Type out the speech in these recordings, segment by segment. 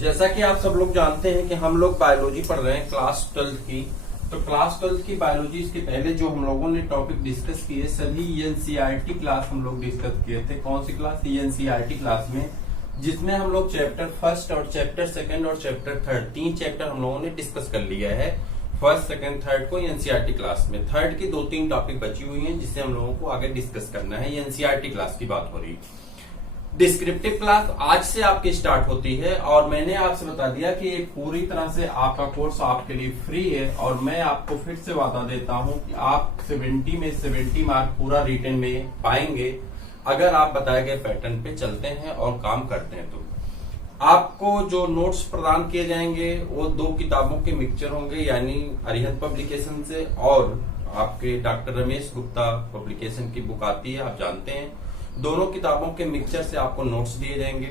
जैसा कि आप सब लोग जानते हैं कि हम लोग बायोलॉजी पढ़ रहे हैं क्लास 12 की। तो क्लास 12 की बायोलॉजी के पहले जो हम लोगों ने टॉपिक डिस्कस किए सभी एनसीईआरटी क्लास हम लोग डिस्कस किए थे। कौन सी क्लास? एनसीईआरटी क्लास में, जिसमें हम लोग चैप्टर फर्स्ट और चैप्टर सेकंड और चैप्टर थर्ड तीन चैप्टर हम लोगों ने डिस्कस कर लिया है। फर्स्ट सेकंड थर्ड को एनसीईआरटी क्लास में, थर्ड की 2-3 टॉपिक बची हुई हैं जिससे हम लोगों को आगे डिस्कस करना है। एनसीईआरटी क्लास की बात हो रही है। डिस्क्रिप्टिव क्लास आज से आपकी स्टार्ट होती है और मैंने आपसे बता दिया कि एक पूरी तरह से आपका कोर्स आपके लिए फ्री है। और मैं आपको फिर से वादा देता हूं कि आप 70 में 70 मार्क पूरा रिटन में पाएंगे अगर आप बताए गए पैटर्न पे चलते हैं और काम करते हैं। तो आपको जो नोट्स प्रदान किए जाएंगे वो 2 किताबों के मिक्सचर होंगे, यानी अरिहंत पब्लिकेशन से और आपके डॉक्टर रमेश गुप्ता पब्लिकेशन की बुक आती है, आप जानते हैं। दोनों किताबों के मिक्सचर से आपको नोट्स दिए जाएंगे।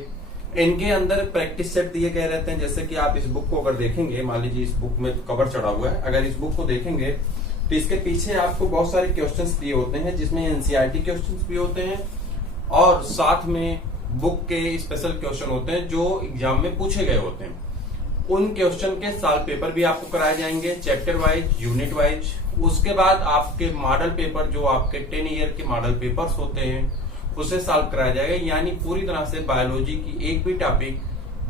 इनके अंदर प्रैक्टिस सेट दिए गए रहते हैं। जैसे कि आप इस बुक को अगर देखेंगे, मान लीजिए इस बुक में तो कवर चढ़ा हुआ है, अगर इस बुक को देखेंगे तो इसके पीछे आपको बहुत सारे क्वेश्चंस दिए होते हैं जिसमें एनसीईआरटी क्वेश्चंस भी होते हैं और साथ में बुक के स्पेशल क्वेश्चन होते हैं जो एग्जाम में पूछे गए होते हैं। उन क्वेश्चन के सॉल्व पेपर भी आपको कराए जाएंगे, चैप्टर वाइज, यूनिट वाइज। उसके बाद आपके मॉडल पेपर जो आपके 10 ईयर के मॉडल पेपर्स होते हैं उसे सॉल्व कराया जाएगा। यानी पूरी तरह से बायोलॉजी की एक भी टॉपिक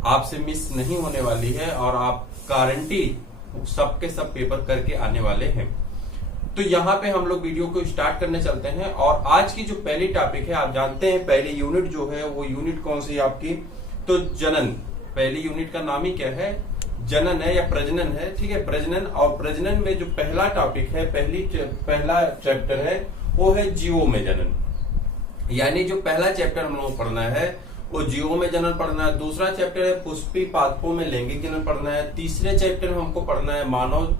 आपसे मिस नहीं होने वाली है और आप गारंटी सबके सब पेपर करके आने वाले हैं। तो यहाँ पे हम लोग वीडियो को स्टार्ट करने चलते हैं। और आज की जो पहली टॉपिक है, आप जानते हैं पहली यूनिट जो है वो यूनिट कौन सी है आपकी? तो जनन। पहली यूनिट का नाम ही क्या है? जनन है या प्रजनन है, ठीक है, प्रजनन। और प्रजनन में जो पहला टॉपिक है, पहला चैप्टर है वो है जीवों में जनन। यानी जो पहला चैप्टर हम लोग पढ़ना है वो जीवों में जनन पढ़ना है। दूसरा चैप्टर है पुष्पी पादपों में लैंगिक जनन पढ़ना है। तीसरे चैप्टर में हमको पढ़ना है मानव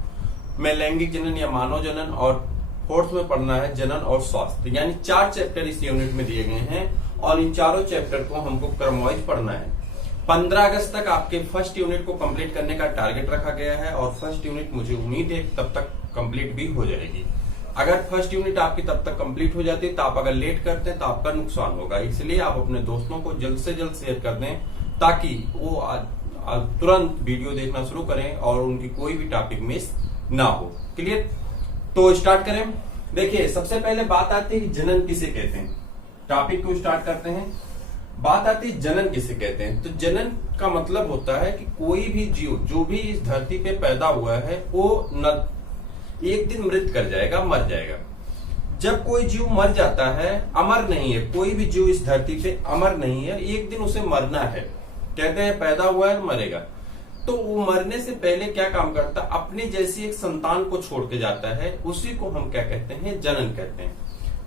में लैंगिक जनन या मानव जनन। और फोर्थ में पढ़ना है जनन और स्वास्थ्य। यानी 4 चैप्टर इस यूनिट में दिए गए हैं और इन चारों चैप्टर को हमको क्रमवाइज पढ़ना है। 15 अगस्त तक आपके फर्स्ट यूनिट को कंप्लीट करने का टारगेट रखा गया है और फर्स्ट यूनिट मुझे उम्मीद है तब तक कंप्लीट भी हो जाएगी। अगर फर्स्ट यूनिट आपकी तब तक कंप्लीट हो जाती है तो आप अगर लेट करते हैं तो आपका नुकसान होगा। इसलिए आप अपने दोस्तों को जल्द से जल्द शेयर कर दें ताकि वो तुरंत वीडियो देखना शुरू करें और उनकी कोई भी टॉपिक मिस ना हो। क्लियर? तो स्टार्ट करें। देखिए, सबसे पहले बात आती है कि जनन किसे कहते हैं। टॉपिक को स्टार्ट करते हैं। बात आती है जनन किसे कहते हैं। तो जनन का मतलब होता है कि कोई भी जीव जो भी इस धरती पे पैदा हुआ है वो न एक दिन मृत कर जाएगा, मर जाएगा। जब कोई जीव मर जाता है, अमर नहीं है, कोई भी जीव इस धरती पे अमर नहीं है, एक दिन उसे मरना है। कहते हैं पैदा हुआ है मरेगा, तो वो मरने से पहले क्या काम करता है? अपने जैसी एक संतान को छोड़ के जाता है। उसी को हम क्या कहते हैं? जनन कहते हैं।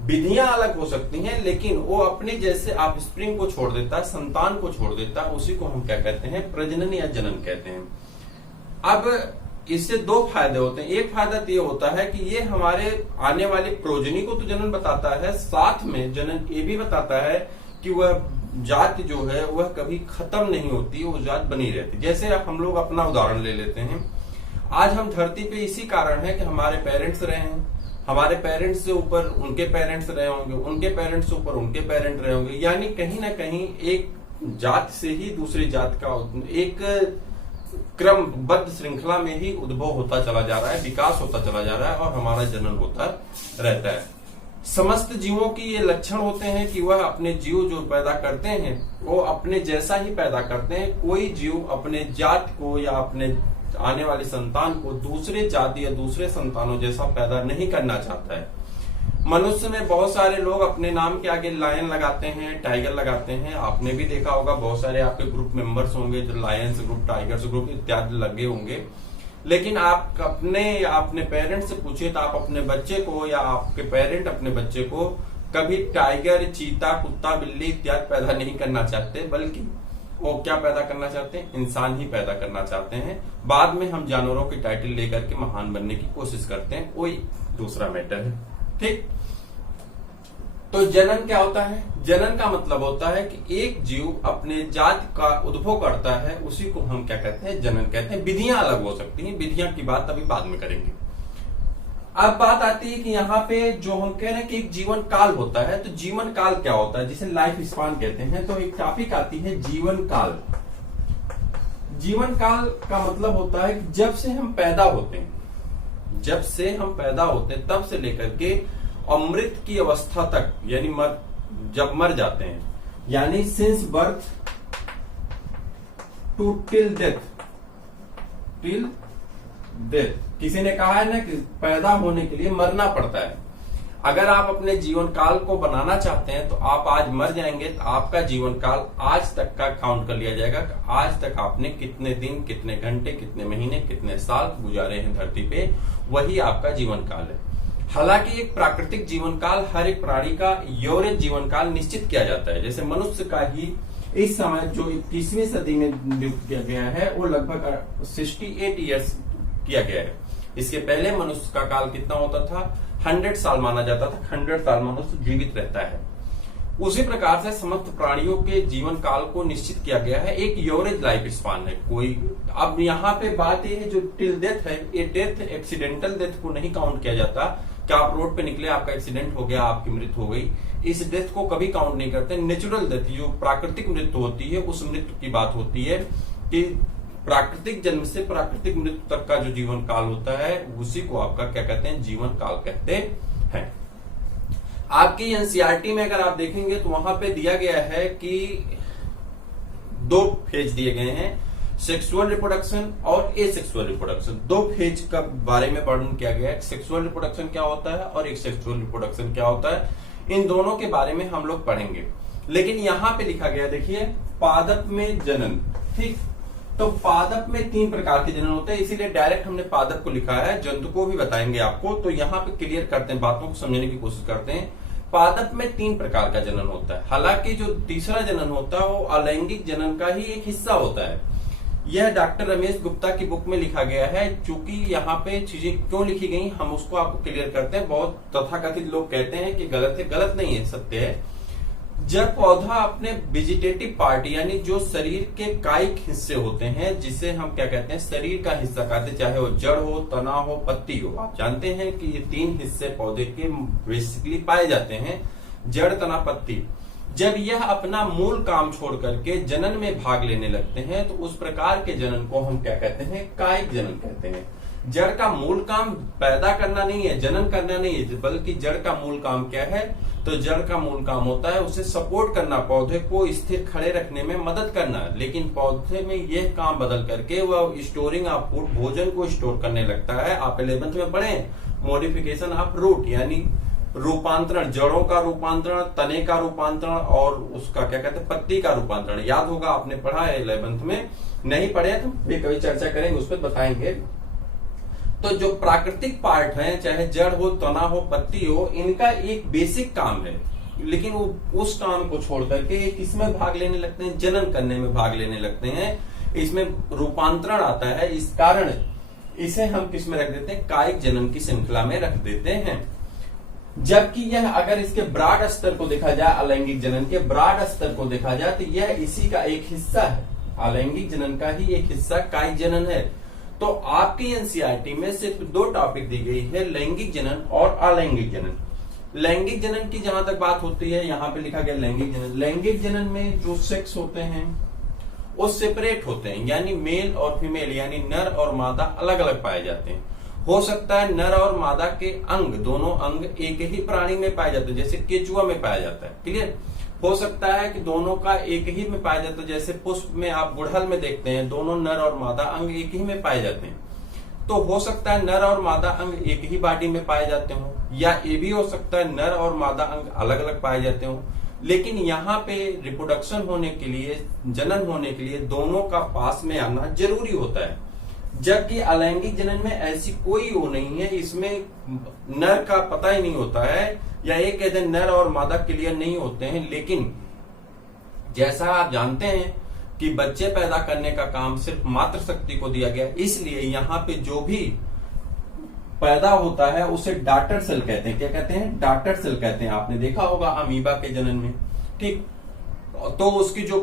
विधियां अलग हो सकती हैं लेकिन वो अपने जैसे ऑफस्प्रिंग को छोड़ देता है, संतान को छोड़ देता है, उसी को हम क्या कहते हैं? प्रजनन या जनन कहते हैं। अब इससे 2 फायदे होते हैं। एक फायदा तो ये होता है कि ये हमारे आने वाले प्रोजनी को तो जनन बताता है, साथ में जनन ये भी बताता है कि वह जात जो है वह कभी खत्म नहीं होती, वो जात बनी रहती। जैसे हम लोग अपना उदाहरण ले लेते हैं। आज हम धरती पे इसी कारण है कि हमारे पेरेंट्स रहे हैं, हमारे पेरेंट्स से ऊपर उनके पेरेंट्स रहे होंगे, उनके पेरेंट्स से ऊपर उनके पेरेंट रहे होंगे। यानी कहीं ना कहीं एक जात से ही दूसरी जात का एक क्रमबद्ध श्रृंखला में ही उद्भव होता चला जा रहा है, विकास होता चला जा रहा है और हमारा जनन होता रहता है। समस्त जीवों की ये लक्षण होते हैं कि वह अपने जीव जो पैदा करते हैं वो अपने जैसा ही पैदा करते हैं। कोई जीव अपने जात को या अपने आने वाली संतान को दूसरे जाति या दूसरे संतानों जैसा पैदा नहीं करना चाहता है। मनुष्य में बहुत सारे लोग अपने नाम के आगे लायन लगाते हैं, टाइगर लगाते हैं। आपने भी देखा होगा, बहुत सारे आपके ग्रुप मेंबर्स होंगे जो लायंस ग्रुप, टाइगर्स ग्रुप इत्यादि लगे होंगे। लेकिन आप अपने पेरेंट्स से पूछिए तो आप अपने बच्चे को या आपके पेरेंट अपने बच्चे को कभी टाइगर, चीता, कुत्ता, बिल्ली इत्यादि पैदा नहीं करना चाहते, बल्कि वो क्या पैदा करना चाहते हैं? इंसान ही पैदा करना चाहते हैं। बाद में हम जानवरों की टाइटल लेकर के महान बनने की कोशिश करते हैं, कोई दूसरा मैटर है। ठीक, तो जनन क्या होता है? जनन का मतलब होता है कि एक जीव अपने जात का उद्भव करता है, उसी को हम क्या कहते हैं? जनन कहते हैं। विधियां अलग हो सकती हैं, विधियां की बात अभी बाद में करेंगे। अब बात आती है कि यहाँ पे जो हम कह रहे हैं कि एक जीवन काल होता है, तो जीवन काल क्या होता है, जिसे लाइफ स्पान कहते हैं। तो एक टॉपिक आती है जीवन काल। जीवन काल का मतलब होता है कि जब से हम पैदा होते हैं, जब से हम पैदा होते हैं तब से लेकर के अमृत की अवस्था तक, यानी जब मर जाते हैं, यानी since birth to till death, till death. किसी ने कहा है ना कि पैदा होने के लिए मरना पड़ता है। अगर आप अपने जीवन काल को बनाना चाहते हैं तो आप आज मर जाएंगे तो आपका जीवन काल आज तक का काउंट कर लिया जाएगा। आज तक आपने कितने दिन, कितने घंटे, कितने महीने, कितने साल गुजारे हैं धरती पे, वही आपका जीवन काल है। हालांकि एक प्राकृतिक जीवन काल हर एक प्राणी का एवरेज जीवन काल निश्चित किया जाता है। जैसे मनुष्य का ही इस समय जो 21वीं सदी में नियुक्त किया गया है वो लगभग 68 ईयर्स किया गया है। इसके पहले मनुष्य का काल कितना होता था? 100 साल माना जाता था। 100 साल मनुष्य जीवित रहता है। उसी प्रकार से समस्त प्राणियों के जीवन काल को निश्चित किया गया है, एक एवरेज लाइफ स्पान है कोई। अब यहाँ पे बात यह है जो टिल डेथ है, ये डेथ एक्सीडेंटल डेथ को नहीं काउंट किया जाता कि आप रोड पे निकले, आपका एक्सीडेंट हो गया, आपकी मृत्यु हो गई, इस डेथ को कभी काउंट नहीं करते। नेचुरल डेथ, जो प्राकृतिक मृत्यु होती है, उस मृत्यु की बात होती है कि प्राकृतिक जन्म से प्राकृतिक मृत्यु तक का जो जीवन काल होता है उसी को आपका क्या कहते हैं? जीवन काल कहते हैं। आपकी एनसीईआरटी में अगर आप देखेंगे तो वहां पे दिया गया है कि 2 फेज दिए गए हैं, सेक्सुअल रिप्रोडक्शन और एसेक्सुअल रिप्रोडक्शन। 2 फेज का बारे में वर्णन किया गया है। सेक्सुअल रिप्रोडक्शन क्या होता है और एसेक्सुअल रिप्रोडक्शन क्या होता है, इन दोनों के बारे में हम लोग पढ़ेंगे। लेकिन यहाँ पे लिखा गया देखिए, पादप में जनन। ठीक, तो पादप में 3 प्रकार के जनन होते हैं, इसीलिए डायरेक्ट हमने पादप को लिखा है, जंतु को भी बताएंगे आपको। तो यहाँ पे क्लियर करते हैं, बातों को समझने की कोशिश करते हैं। पादप में 3 प्रकार का जनन होता है। हालांकि जो तीसरा जनन होता है वो अलैंगिक जनन का ही एक हिस्सा होता है। यह डॉक्टर रमेश गुप्ता की बुक में लिखा गया है। चूंकि यहाँ पे चीजें क्यों लिखी गई हम उसको आपको क्लियर करते हैं। बहुत तथाकथित लोग कहते हैं कि गलत है, गलत नहीं है, सत्य है। जब पौधा अपने वेजिटेटिव पार्ट यानी जो शरीर के कायिक हिस्से होते हैं, जिसे हम क्या कहते हैं? शरीर का हिस्सा कहते हैं, चाहे वो जड़ हो, तना हो, पत्ती हो। आप जानते हैं कि ये 3 हिस्से पौधे के बेसिकली पाए जाते हैं, जड़, तना, पत्ती। जब यह अपना मूल काम छोड़ करके जनन में भाग लेने लगते हैं तो उस प्रकार के जनन को हम क्या कहते हैं? कायिक जनन कहते हैं। जड़ का मूल काम पैदा करना नहीं है, जनन करना नहीं है, बल्कि जड़ का मूल काम क्या है? तो जड़ का मूल काम होता है उसे सपोर्ट करना, पौधे को स्थिर खड़े रखने में मदद करना। लेकिन पौधे में यह काम बदल करके वह स्टोरिंग ऑफ फूड, भोजन को स्टोर करने लगता है। आप 11th में पढ़े मॉडिफिकेशन ऑफ रूट, यानी रूपांतरण, जड़ों का रूपांतरण, तने का रूपांतरण और उसका क्या कहते हैं? पत्ती का रूपांतरण। याद होगा, आपने पढ़ा है 11th में। नहीं पढ़े तो फिर कभी चर्चा करेंगे, उस पर बताएंगे। तो जो प्राकृतिक पार्ट है, चाहे जड़ हो, तना हो, पत्ती हो, इनका एक बेसिक काम है। लेकिन वो उस काम को छोड़ करके किसमें भाग लेने लगते हैं? जनन करने में भाग लेने लगते हैं। इसमें रूपांतरण आता है, इस कारण इसे हम किस में रख देते हैं? कायिक जनन की श्रृंखला में रख देते हैं। जबकि यह अगर इसके ब्रॉड स्तर को देखा जाए, अलैंगिक जनन के ब्रॉड स्तर को देखा जाए तो यह इसी का एक हिस्सा है। अलैंगिक जनन का ही एक हिस्सा कायिक जनन है। तो आपकी एनसीईआरटी में सिर्फ 2 टॉपिक दी गई है, लैंगिक जनन और अलैंगिक जनन। लैंगिक जनन की जहां तक बात होती है, यहाँ पे लिखा गया लैंगिक जनन। लैंगिक जनन में जो सेक्स होते हैं वो सेपरेट होते हैं, यानी मेल और फीमेल, यानी नर और मादा अलग अलग पाए जाते हैं। हो सकता है नर और मादा के अंग, दोनों अंग एक ही प्राणी में पाए जाते हैं, जैसे केचुआ में पाया जाता है। क्लियर? हो सकता है कि दोनों का एक ही में पाया जाता है, जैसे पुष्प में आप गुड़हल में देखते हैं, दोनों नर और मादा अंग एक ही में पाए जाते हैं। तो हो सकता है नर और मादा अंग एक ही बॉडी में पाए जाते हो, या ये भी हो सकता है नर और मादा अंग अलग अलग पाए जाते हो। लेकिन यहाँ पे रिप्रोडक्शन होने के लिए, जनन होने के लिए दोनों का पास में आना जरूरी होता है। जबकि अलैंगिक जनन में ऐसी कोई वो नहीं है, इसमें नर का पता ही नहीं होता है, या एक कहते हैं नर और मादा क्लियर नहीं होते हैं। लेकिन जैसा आप जानते हैं कि बच्चे पैदा करने का काम सिर्फ मातृ शक्ति को दिया गया, इसलिए यहाँ पे जो भी पैदा होता है उसे डॉटर सेल कहते हैं। क्या कहते हैं? डॉटर सेल कहते हैं। आपने देखा होगा अमीबा के जनन में, ठीक? तो उसकी जो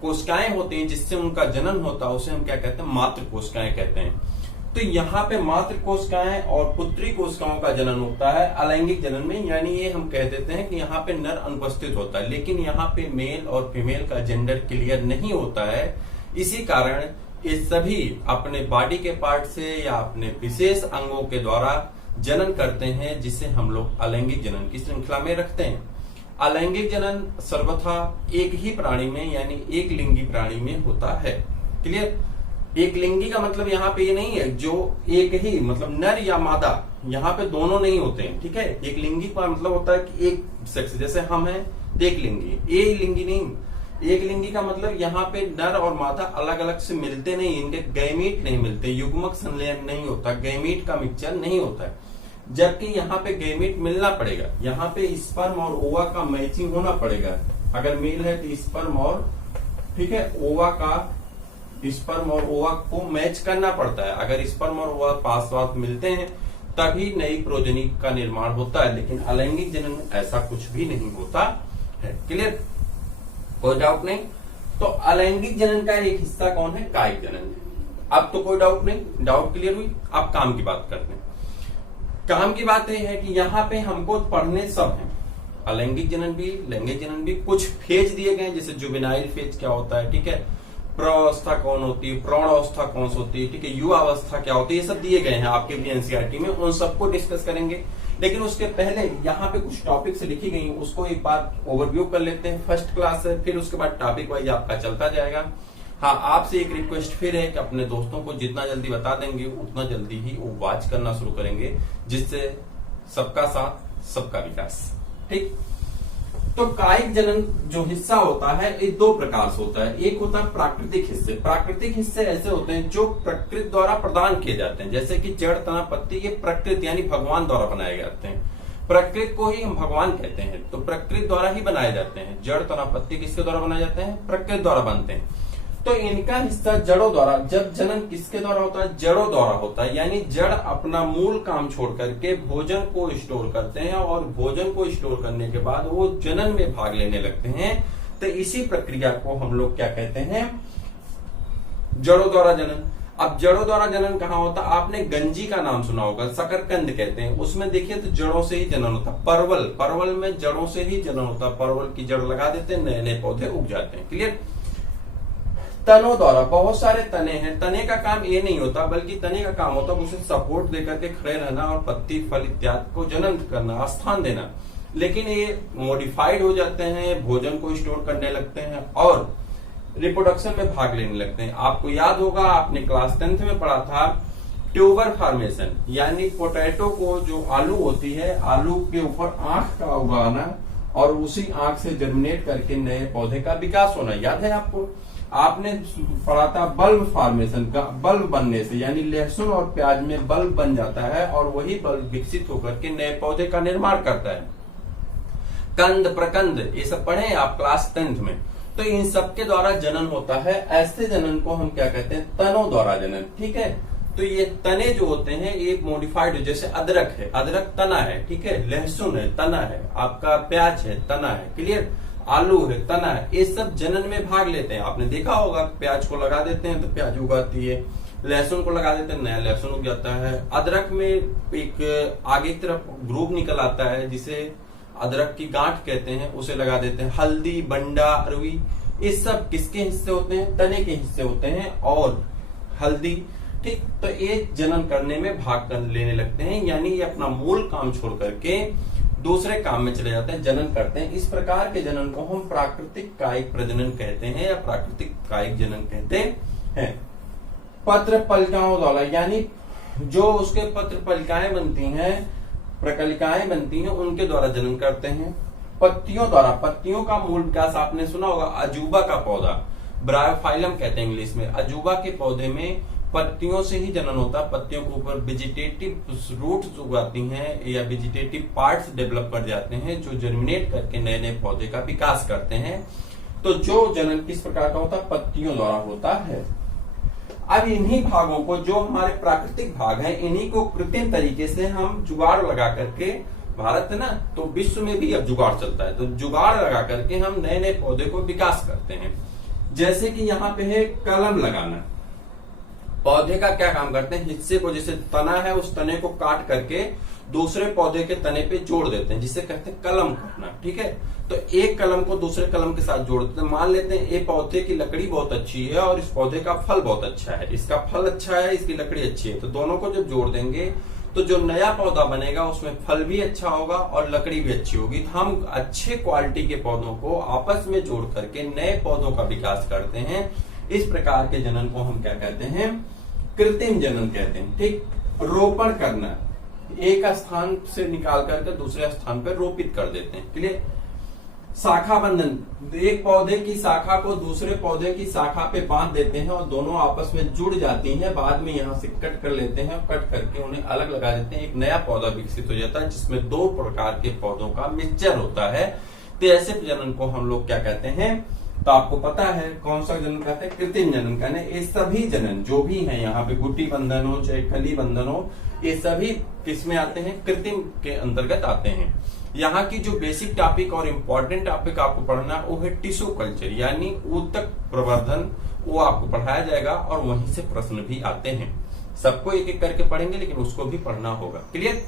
कोशिकाएं होती हैं जिससे उनका जनन होता है उसे हम क्या कहते हैं? मातृ कोशिकाएं कहते हैं। तो यहाँ पे मातृ कोशिकाएं और पुत्री कोशिकाओं का जनन होता है अलैंगिक जनन में, यानी ये हम कह देते हैं कि यहाँ पे नर अनुपस्थित होता है। लेकिन यहाँ पे मेल और फीमेल का जेंडर क्लियर नहीं होता है, इसी कारण ये सभी अपने बॉडी के पार्ट से या अपने विशेष अंगों के द्वारा जनन करते हैं, जिसे हम लोग अलैंगिक जनन की श्रृंखला में रखते हैं। अलैंगिक जनन सर्वथा एक ही प्राणी में यानी एक लिंगी प्राणी में होता है। क्लियर? एक लिंगी का मतलब यहाँ पे ये नहीं है जो एक ही मतलब नर या मादा, यहाँ पे दोनों नहीं होते हैं। ठीक है? एक लिंगी का मतलब होता है कि एक सेक्स, जैसे हम हैं एक लिंगी, एक लिंगी नहीं। एक लिंगी का मतलब यहाँ पे नर और मादा अलग अलग से मिलते नहीं, इनके गैमीट नहीं मिलते, युग्मक संलयन नहीं होता, गैमीट का मिक्सचर नहीं होता है। जबकि यहाँ पे गैमीट मिलना पड़ेगा, यहाँ पे स्पर्म और ओवा का मैचिंग होना पड़ेगा। अगर मेल है तो स्पर्म और ठीक है ओवा का, स्पर्म और ओवा को मैच करना पड़ता है। अगर स्पर्म और ओवा पास पास मिलते हैं तभी नई प्रोजनी का निर्माण होता है, लेकिन अलैंगिक जनन में ऐसा कुछ भी नहीं होता है। क्लियर? कोई डाउट नहीं? तो अलैंगिक जनन का एक हिस्सा कौन है? कायिक जनन। अब तो कोई डाउट नहीं, डाउट क्लियर हुई। अब काम की बात करते हैं। काम की बात यह है कि यहाँ पे हमको पढ़ने सब है, अलैंगिक जनन भी लैंगिक जनन भी। कुछ फेज दिए गए जैसे जुवेनाइल फेज क्या होता है, ठीक है, प्रौढ़ावस्था कौन होती है, प्रौढ़ावस्था कौन सी होती है, ठीक है, युवावस्था क्या होती है, ये सब दिए गए हैं आपके भी एनसीईआरटी में, उन सबको डिस्कस करेंगे। लेकिन उसके पहले यहाँ पे कुछ टॉपिक्स लिखी गई हैं, उसको एक बार ओवरव्यू कर लेते हैं। फर्स्ट क्लास है, फिर उसके बाद टॉपिक वाइज आपका चलता जाएगा। हाँ, आपसे एक रिक्वेस्ट फिर है कि अपने दोस्तों को जितना जल्दी बता देंगे उतना जल्दी ही वो वॉच करना शुरू करेंगे, जिससे सबका साथ सबका विकास। ठीक? तो कायिक जनन जो हिस्सा होता है ये दो प्रकार से होता है। एक होता है प्राकृतिक हिस्से। प्राकृतिक हिस्से ऐसे होते हैं जो प्रकृति द्वारा प्रदान किए जाते हैं, जैसे कि जड़, तना, पत्ती, ये प्रकृति यानी भगवान द्वारा बनाए जाते हैं। प्रकृति को ही हम भगवान कहते हैं, तो प्रकृति द्वारा ही बनाए जाते हैं। जड़, तना, पत्ती किसके द्वारा बनाए जाते हैं? प्रकृति द्वारा बनते हैं। तो इनका हिस्सा जड़ों द्वारा, जब जनन किसके द्वारा होता है? जड़ों द्वारा होता है। यानी जड़ अपना मूल काम छोड़ करके भोजन को स्टोर करते हैं और भोजन को स्टोर करने के बाद वो जनन में भाग लेने लगते हैं। तो इसी प्रक्रिया को हम लोग क्या कहते हैं? जड़ों द्वारा जनन। अब जड़ों द्वारा जनन कहाँ होता? आपने गंजी का नाम सुना होगा, शकरकंद कहते हैं, उसमें देखिए तो जड़ों से ही जनन होता। परवल, परवल में जड़ों से ही जनन होता। परवल की जड़ लगा देते हैं, नए नए पौधे उग जाते हैं। क्लियर? तनों द्वारा, बहुत सारे तने हैं, तने का काम ये नहीं होता, बल्कि तने का काम होता है उसे सपोर्ट देकर के खड़े रहना और पत्ती, फल इत्यादि को जनन करना, स्थान देना। लेकिन ये मॉडिफाइड हो जाते हैं, भोजन को स्टोर करने लगते हैं और रिप्रोडक्शन में भाग लेने लगते हैं। आपको याद होगा, आपने क्लास 10th में पढ़ा था ट्यूबर फॉर्मेशन, यानी पोटैटो को जो आलू होती है, आलू के ऊपर आंख का उगाना और उसी आंख से जर्मिनेट करके नए पौधे का विकास होना। याद है आपको? आपने पढ़ा था बल्ब फॉर्मेशन का, बल्ब बनने से, यानी लहसुन और प्याज में बल्ब बन जाता है और वही बल्ब विकसित होकर के नए पौधे का निर्माण करता है। कंद, प्रकंद, ये सब पढ़े आप क्लास 10th में। तो इन सब के द्वारा जनन होता है। ऐसे जनन को हम क्या कहते हैं? तनों द्वारा जनन। ठीक है? तो ये तने जो होते हैं ये मॉडिफाइड, जैसे अदरक है, अदरक तना है, ठीक है, लहसुन है, तना है, आपका प्याज है, तना है, क्लियर, आलू है, तना है, ये सब जनन में भाग लेते हैं। आपने देखा होगा, प्याज को लगा देते हैं तो प्याज उगाती है, लहसुन को लगा देते हैं नया लहसुन उग जाता है। अदरक में एक आगे की तरफ ग्रुप निकल आता है जिसे अदरक की गांठ कहते हैं, उसे लगा देते हैं। हल्दी, बंडा, अरवी, ये सब किसके हिस्से होते हैं? तने के हिस्से होते हैं। और हल्दी, ठीक, तो ये जनन करने में भाग कर लेने लगते हैं, यानी ये अपना मूल काम छोड़ करके दूसरे काम में चले जाते हैं, जनन करते हैं। इस प्रकार के जनन को हम प्राकृतिक कायिक प्रजनन कहते हैं या प्राकृतिक कायिक जनन कहते हैं। पत्र पलिकाओं द्वारा, यानी जो उसके पत्र पलिकाएं बनती हैं, प्रकलिकाएं बनती हैं, उनके द्वारा जनन करते हैं। पत्तियों द्वारा, पत्तियों का मूल विकास आपने सुना होगा, अजूबा का पौधा, ब्रायोफाइलम कहते हैं इंग्लिश में। अजूबा के पौधे में पत्तियों से ही जनन होता है। पत्तियों के ऊपर वेजिटेटिव रूट्स उगाती हैं या वेजिटेटिव पार्ट्स डेवलप कर जाते हैं जो जर्मिनेट करके नए नए पौधे का विकास करते हैं। तो जो जनन किस प्रकार का होता है? पत्तियों द्वारा होता है। अब इन्हीं भागों को, जो हमारे प्राकृतिक भाग हैं, इन्हीं को कृत्रिम तरीके से हम जुगाड़ लगा करके, भारत है ना, तो विश्व में भी अब जुगाड़ चलता है, तो जुगाड़ लगा करके हम नए नए पौधे को विकास करते हैं। जैसे कि यहाँ पे है कलम लगाना। पौधे का क्या काम करते हैं? हिस्से को, जैसे तना है, उस तने को काट करके दूसरे पौधे के तने पे जोड़ देते हैं, जिसे कहते हैं कलम करना। ठीक है, तो एक कलम को दूसरे कलम के साथ जोड़ देते हैं। मान लेते हैं ये पौधे की लकड़ी बहुत अच्छी है और इस पौधे का फल बहुत अच्छा है, इसका फल अच्छा है, इसकी लकड़ी अच्छी है, तो दोनों को जब जोड़ देंगे तो जो नया पौधा बनेगा उसमें फल भी अच्छा होगा और लकड़ी भी अच्छी होगी। तो हम अच्छे क्वालिटी के पौधों को आपस में जोड़ करके नए पौधों का विकास करते हैं। इस प्रकार के जनन को हम क्या कहते हैं? कृत्रिम जनन कहते हैं। ठीक, रोपण करना, एक स्थान से निकाल करके दूसरे स्थान पर रोपित कर देते हैं। क्लियर? शाखा बंधन, एक पौधे की शाखा को दूसरे पौधे की शाखा पे बांध देते हैं और दोनों आपस में जुड़ जाती हैं। बाद में यहाँ से कट कर लेते हैं और कट करके उन्हें अलग लगा देते हैं। एक नया पौधा विकसित हो जाता है जिसमें दो प्रकार के पौधों का मिक्सचर होता है। तो ऐसे जनन को हम लोग क्या कहते हैं? तो आपको पता है कौन सा जनन कहते हैं? कृत्रिम जनन कहते हैं। ये सभी जनन जो भी है, यहाँ पे गुट्टी बंधन हो चाहे खली बंधन हो, ये सभी किसमें आते हैं? कृत्रिम के अंतर्गत आते हैं। यहाँ की जो बेसिक टॉपिक और इम्पोर्टेंट टॉपिक आपको पढ़ना वो है टिश्यू कल्चर, यानी ऊतक प्रवर्धन, वो आपको पढ़ाया जाएगा और वहीं से प्रश्न भी आते हैं। सबको एक एक करके पढ़ेंगे लेकिन उसको भी पढ़ना होगा। क्लियर?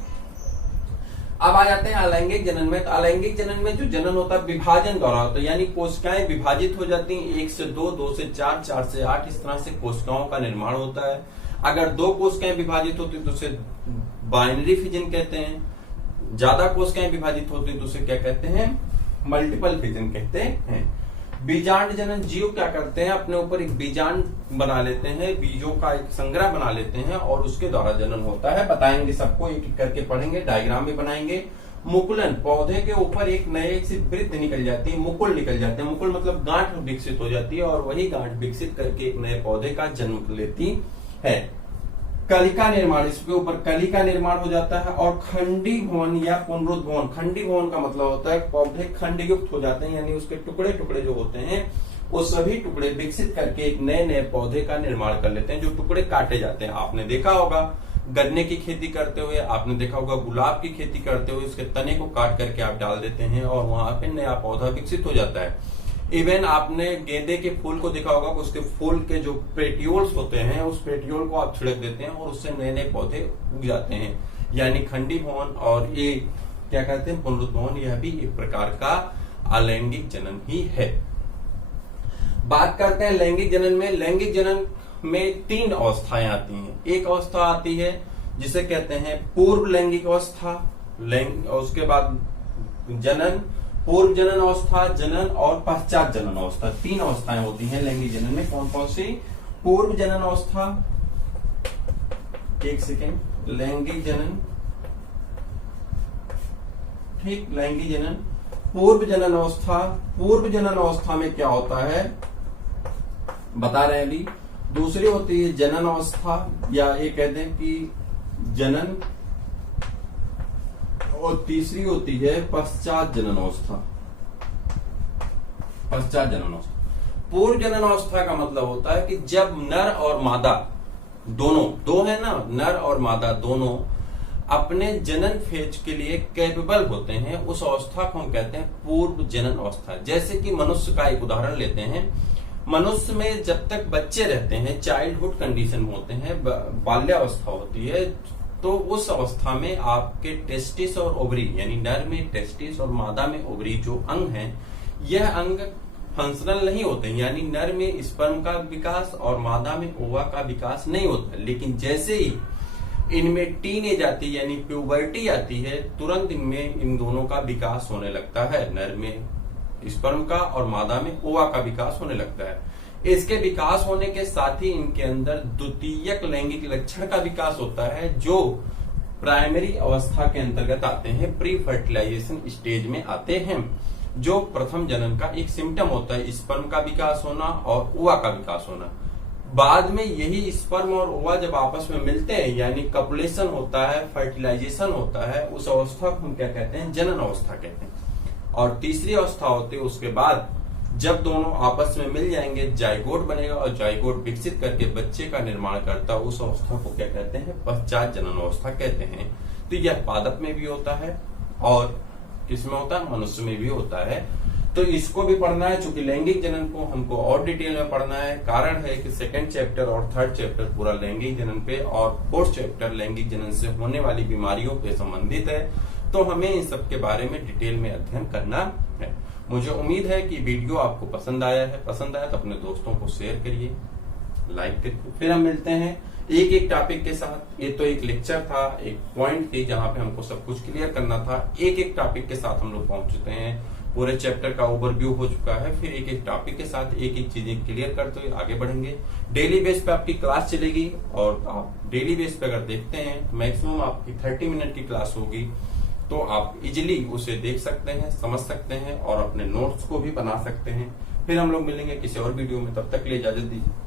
अब आ जाते हैं अलैंगिक जनन में। तो अलैंगिक जनन में जो जनन होता है विभाजन द्वारा होता है, यानी कोशिकाएं विभाजित हो जाती हैं, 1 से 2, 2 से 4, 4 से 8, इस तरह से कोशिकाओं का निर्माण होता है। अगर 2 कोशिकाएं विभाजित होती तो उसे बाइनरी फिजन कहते हैं। ज्यादा कोशिकाएं विभाजित होती तो उसे क्या कहते हैं? मल्टीपल फिजन कहते हैं। बीजांड जनन, जीव क्या करते हैं? अपने ऊपर एक बीजांड बना लेते हैं, बीजों का एक संग्रह बना लेते हैं और उसके द्वारा जनन होता है। बताएंगे सबको, एक एक करके पढ़ेंगे, डायग्राम भी बनाएंगे। मुकुलन, पौधे के ऊपर एक नए से वृत्त निकल जाती है, मुकुल निकल जाते हैं। मुकुल मतलब गांठ विकसित हो जाती है और वही गांठ विकसित करके एक नए पौधे का जन्म लेती है। कलिका निर्माण, इसके ऊपर कलिका निर्माण हो जाता है। और खंडी भवन या पुनरुद्भवन, खंडी भवन का मतलब होता है पौधे खंड युक्त हो जाते हैं, यानी उसके टुकड़े टुकड़े जो होते हैं वो सभी टुकड़े विकसित करके एक नए नए पौधे का निर्माण कर लेते हैं। जो टुकड़े काटे जाते हैं, आपने देखा होगा गन्ने की खेती करते हुए, आपने देखा होगा गुलाब की खेती करते हुए, उसके तने को काट करके आप डाल देते हैं और वहां पे नया पौधा विकसित हो जाता है। इवन आपने गेंदे के फूल को देखा होगा, उसके फूल के जो पेटियोल्स होते हैं उस पेटियोल को आप छिड़क देते हैं और उससे नए नए पौधे उग जाते हैं। यानी खंडी भवन और ये क्या कहते हैं? पुनरुद्भवन, यह भी एक प्रकार का अलैंगिक जनन ही है। बात करते हैं लैंगिक जनन में। लैंगिक जनन में 3 अवस्थाएं आती हैं। एक अवस्था आती है जिसे कहते हैं पूर्व लैंगिक अवस्था, उसके बाद जनन, पूर्व जनन अवस्था, जनन और पश्चात जनन अवस्था। 3 अवस्थाएं होती हैं लैंगिक जनन में। कौन कौन सी? पूर्व जनन अवस्था, एक सेकेंड, लैंगिक जनन, ठीक, लैंगिक जनन, पूर्व जनन अवस्था। पूर्व जनन अवस्था में क्या होता है बता रहे हैं अभी। दूसरी होती है जनन अवस्था, या ये कहते हैं कि जनन, और तीसरी होती है पश्चात जनन अवस्था। पश्चात जनन अवस्था। पूर्व जनन अवस्था का मतलब होता है कि जब नर और मादा दोनों, दो है ना, नर और मादा दोनों अपने जनन फेज के लिए कैपेबल होते हैं, उस अवस्था को हम कहते हैं पूर्व जनन अवस्था। जैसे कि मनुष्य का एक उदाहरण लेते हैं। मनुष्य में जब तक बच्चे रहते हैं, चाइल्डहुड कंडीशन में होते हैं, बाल्यावस्था होती है, तो उस अवस्था में आपके टेस्टिस और ओवरी, यानी नर में टेस्टिस और मादा में ओवरी जो अंग हैं, यह अंग फंक्शनल नहीं होते, यानी नर में स्पर्म का विकास और मादा में ओवा का विकास नहीं होता। लेकिन जैसे ही इनमें टीनेज आती है, यानी प्यूबर्टी आती है, तुरंत इनमें इन दोनों का विकास होने लगता है। नर में स्पर्म का और मादा में ओवा का विकास होने लगता है। इसके विकास होने के साथ ही इनके अंदर द्वितीयक लैंगिक लक्षण का विकास होता है, जो प्राइमरी अवस्था के अंतर्गत आते हैं, प्री फर्टिलाइजेशन स्टेज में आते हैं, जो प्रथम जनन का एक सिम्टम होता है, स्पर्म का विकास होना और ओवा का विकास होना। बाद में यही स्पर्म और ओवा जब आपस में मिलते हैं, यानी कपुलेशन होता है, फर्टिलाइजेशन होता है, उस अवस्था को हम क्या कहते हैं? जनन अवस्था कहते हैं। और तीसरी अवस्था होती है उसके बाद, जब दोनों आपस में मिल जाएंगे, जाइगोट बनेगा और जाइगोट विकसित करके बच्चे का निर्माण करता है, उस अवस्था को क्या कहते हैं? पश्चात जनन अवस्था कहते हैं। तो यह पादप में भी होता है और किसमें होता है? मनुष्य में भी होता है। तो इसको भी पढ़ना है। चूंकि लैंगिक जनन को हमको और डिटेल में पढ़ना है, कारण है कि सेकंड चैप्टर और थर्ड चैप्टर पूरा लैंगिक जनन पे और फोर्थ चैप्टर लैंगिक जनन से होने वाली बीमारियों पे संबंधित है। तो हमें इन सब के बारे में डिटेल में अध्ययन करना है। मुझे उम्मीद है कि वीडियो आपको पसंद आया है। पसंद आया तो अपने दोस्तों को शेयर करिए, लाइक करिए। फिर हम मिलते हैं एक एक टॉपिक के साथ। ये तो एक लेक्चर था, एक पॉइंट थी जहां पे हमको सब कुछ क्लियर करना था। एक एक टॉपिक के साथ हम लोग पहुंच चुके हैं, पूरे चैप्टर का ओवरव्यू हो चुका है। फिर एक एक टॉपिक के साथ एक एक चीजें क्लियर करते हुए आगे बढ़ेंगे। डेली बेस पे आपकी क्लास चलेगी और आप डेली बेस पे अगर देखते हैं मैक्सिमम आपकी 30 मिनट की क्लास होगी, तो आप इजिली उसे देख सकते हैं, समझ सकते हैं और अपने नोट्स को भी बना सकते हैं। फिर हम लोग मिलेंगे किसी और वीडियो में, तब तक के लिए इजाजत दीजिए।